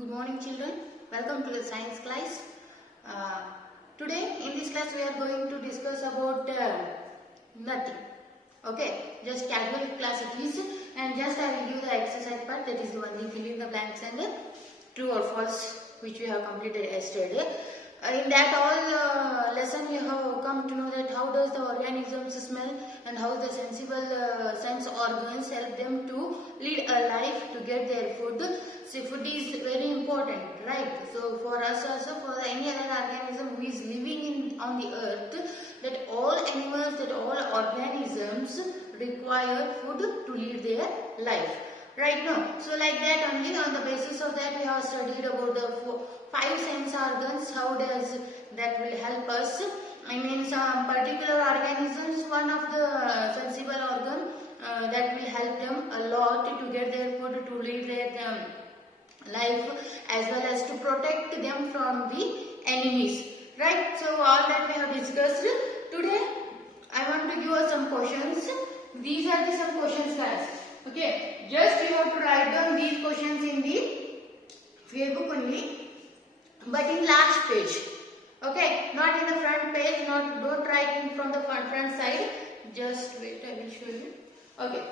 Good morning children, welcome to the science class. Today in this class we are going to discuss about nothing. Okay, just casual class it is, and just I will give the exercise part, that is the one fill in the blanks and true or false which we have completed yesterday. In that all lesson we have come to know that how does the organisms smell and how the sense organs help them to lead a life to get their food. See, food is very important, right? So for us also, for any other organism who is living on the earth, that all animals, that all organisms require food to lead their life. Right now, so like that only, on the basis of that we have studied about the 5 sense organs, how does that will help us. I mean, some particular organisms, one of the sensible organ that will help them a lot to get their food, to lead their life, as well as to protect them from the enemies, right? So all that we have discussed. Today I want to give us some questions. These are the some questions, guys. Okay, just you have to write down these questions in the Facebook only, but in last page. Okay, not in the front page. Don't write in from the front side. Just wait, I will show you. Okay,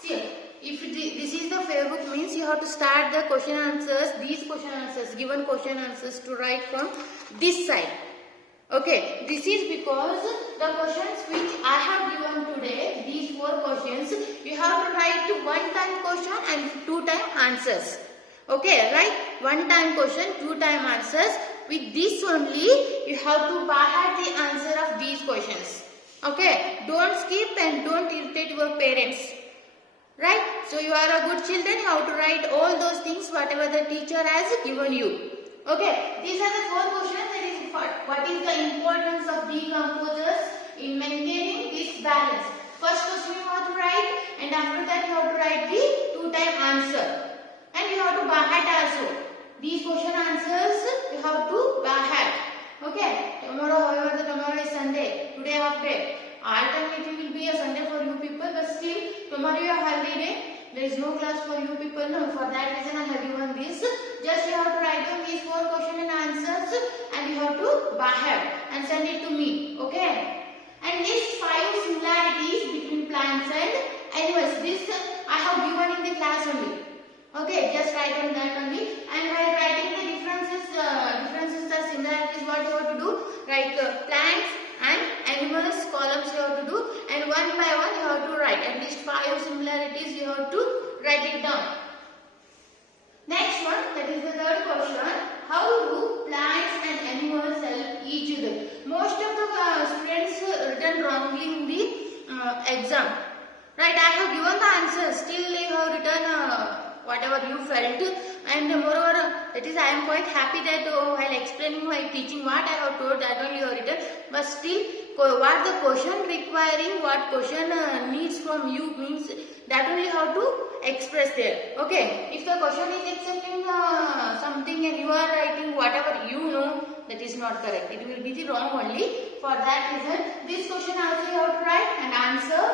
see, if this is the Facebook, means you have to start the question answers. These question answers, given question answers, to write from this side. Okay, this is because the questions which I have given today, these 4 questions, you have to write 1-time question and 2-time answers. Okay, right? 1-time question, 2-time answers. With this only, you have to by heart the answer of these questions. Okay, don't skip and don't irritate your parents. Right? So you are a good children, you have to write all those things whatever the teacher has given you. Okay, these are the 4 questions. That is, what is the importance of decomposers in maintaining this balance? First question you have to write, and after that you have to write the 2-time answer. And you have to by heart also. These question answers you have to by heart. Okay, tomorrow, however, tomorrow is Sunday, today half day. Alternative will be a Sunday for you people, but still tomorrow you have holiday. There is no class for you people. No, for that reason I have given this. Just you have to write down these 4 questions and answers, and you have to by heart and send it to me. Okay. And list 5 similarities between plants and animals. This I have given in the class only. Okay, just write on that only. And while writing the differences or similarities, what you have to do? Write plants and animals columns you have to do, and one by one you have to write at least 5 similarities. You have to write it down. Next one, that is the 3rd question. How do plants and animals help each other? Most of the students written wrongly in the exam. Right, I have given the answers. Still you have written whatever you felt, and moreover, that is, I am quite happy that while explaining, while teaching what I have told, that only you have written. But still, what the question requiring, what question needs from you, means that only how to express there. Okay, if the question is accepting something and you are writing whatever you know, that is not correct. It will be the wrong only. For that reason, this question also you have to write and answer.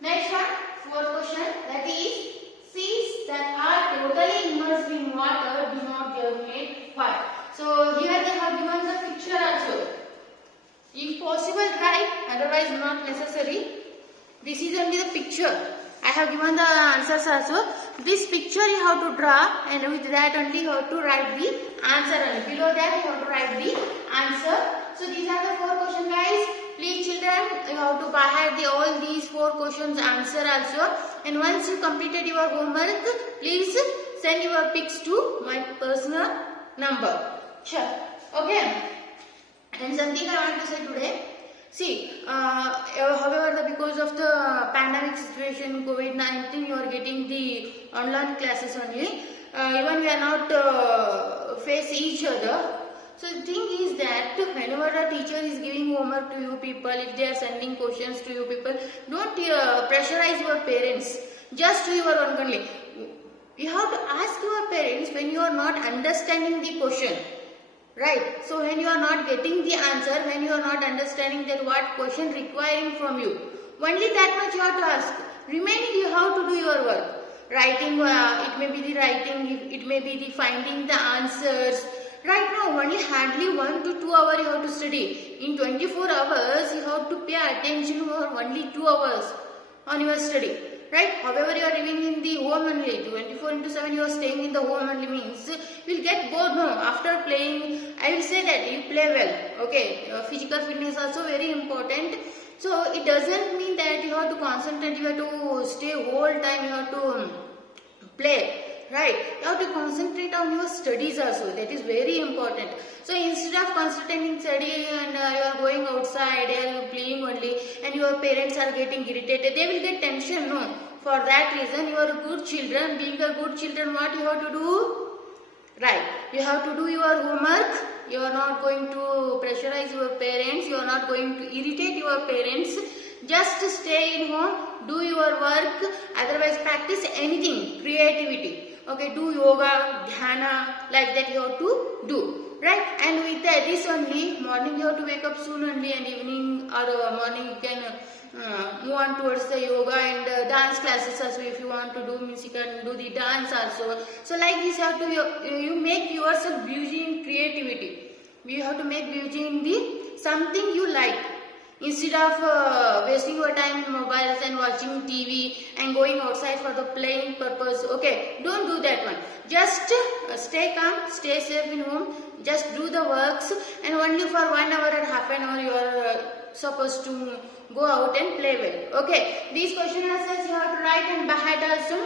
Next one, 4th question, that is, seeds that are totally immersed in water do not germinate. Why? So here they have given the picture also. If possible, write, otherwise not necessary. This is only the picture. I have given the answers also. This picture you have to draw, and with that only you have to write the answer only. Below that you have to write the answer. So these are the 4 questions, guys. Please children, you have to by heart all these 4 questions answer also. And once you completed your homework, please send your pics to my personal number. Sure. Okay. And something I want to say today. See, however, because of the pandemic situation, COVID-19, you are getting the online classes only. Even we are not face each other. So the thing is that whenever a teacher is giving homework to you people, if they are sending questions to you people, don't pressurize your parents. Just to your own only. You have to ask your parents when you are not understanding the question. Right? So when you are not getting the answer, when you are not understanding that what question requiring from you, only that much you have to ask. Remaining you have to do your work. writing, it may be the writing, it may be the finding the answers. Right now, only hardly 1 to 2 hours you have to study. In 24 hours, you have to pay attention for only 2 hours on your study. Right? However, you are living in the home only. 24/7 you are staying in the home only means you will get bored. No, after playing, I will say that you play well. Okay, physical fitness also very important. So it doesn't mean that you have to concentrate. You have to stay whole time. You have to play. Right, you have to concentrate on your studies also. That is very important. So instead of concentrating study and you are going outside and you are playing only, and your parents are getting irritated, they will get tension. No, for that reason you are good children. Being a good children, what you have to do? Right, you have to do your homework. You are not going to pressurize your parents. You are not going to irritate your parents. Just stay in home, do your work. Otherwise, practice anything, creativity. Okay, do yoga, dhyana, like that you have to do. Right, and with this only, morning you have to wake up soon only, and evening or morning you can move on towards the yoga and dance classes also. If you want to do music and do the dance also. So like this you have to, you make yourself busy in creativity. You have to make busy in the something you like. Instead of wasting your time in mobiles and watching TV and going outside for the playing purpose, okay, don't do that one. Just stay calm, stay safe in home, just do the works, and only for 1 hour or half an hour you are supposed to go out and play well. Okay, these question answers you have to write and by heart also.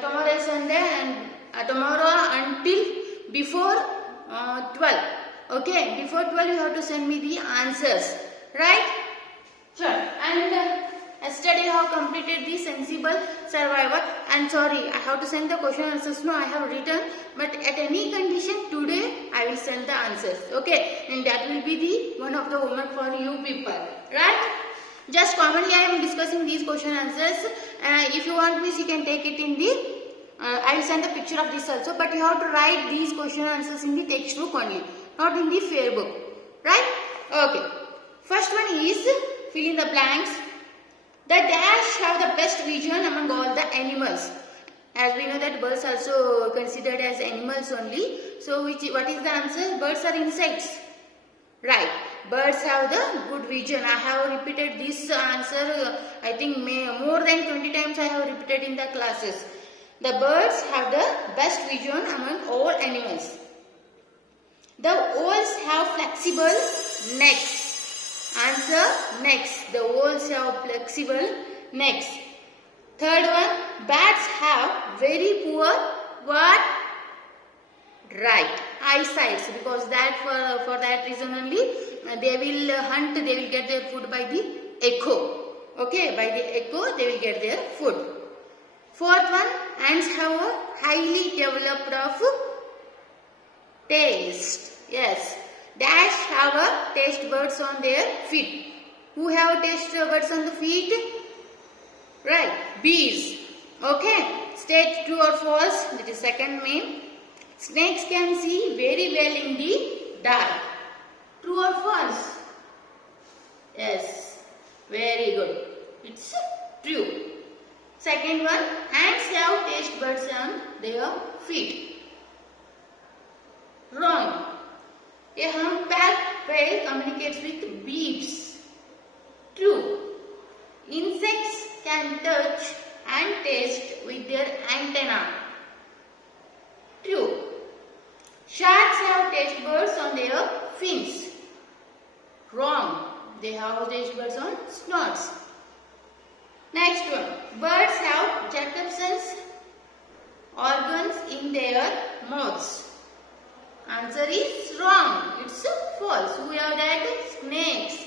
Tomorrow is Sunday, and tomorrow until before 12. Okay, before 12 you have to send me the answers. Right? Sure. And yesterday I have completed the sensible survivor. And sorry, I have to send the question answers. No, I have written. But at any condition, today I will send the answers. Okay? And that will be the one of the homework for you people. Right? Just commonly I am discussing these question answers. If you want me, you can take it in the I will send the picture of this also. But you have to write these question answers in the textbook only, not in the fair book. Right? Okay. First one is fill in the blanks. The dash have the best vision among all the animals. As we know that birds also considered as animals only. So what is the answer? Birds are insects. Right. Birds have the good vision. I have repeated this answer, I think more than 20 times I have repeated in the classes. The birds have the best vision among all animals. The owls have flexible necks. Answer, necks. The owls have flexible necks. Third one, bats have very poor what? Right, eyesight. Because that for that reason only they will hunt. They will get their food by the echo. Okay, by the echo they will get their food. Fourth one, ants have a highly developed of taste. Yes. Dash have a taste buds on their feet. Who have taste buds on the feet? Right, bees. Okay, state true or false. That is second main. Snakes can see very well in the dark. True or false? Yes, very good. It's true. Second one, ants have taste buds on their feet. Wrong. A humpbacked whale communicates with beeps. True. Insects can touch and taste with their antenna. True. Sharks have taste buds on their fins. Wrong. They have taste buds on snouts. Next one. Birds have Jacobson's organs in their mouths. Answer is wrong. It's false. We have that snakes.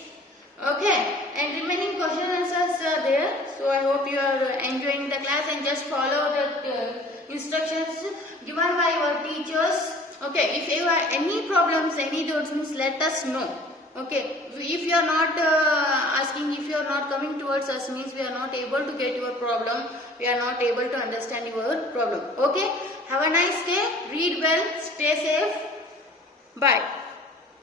Okay. And remaining question answers are there. So I hope you are enjoying the class and just follow the instructions given by your teachers. Okay. If you have any problems, any doubts, let us know. Okay. If you are not asking, if you are not coming towards us, means we are not able to get your problem. We are not able to understand your problem. Okay. Have a nice day. Read well. Stay safe. Bye.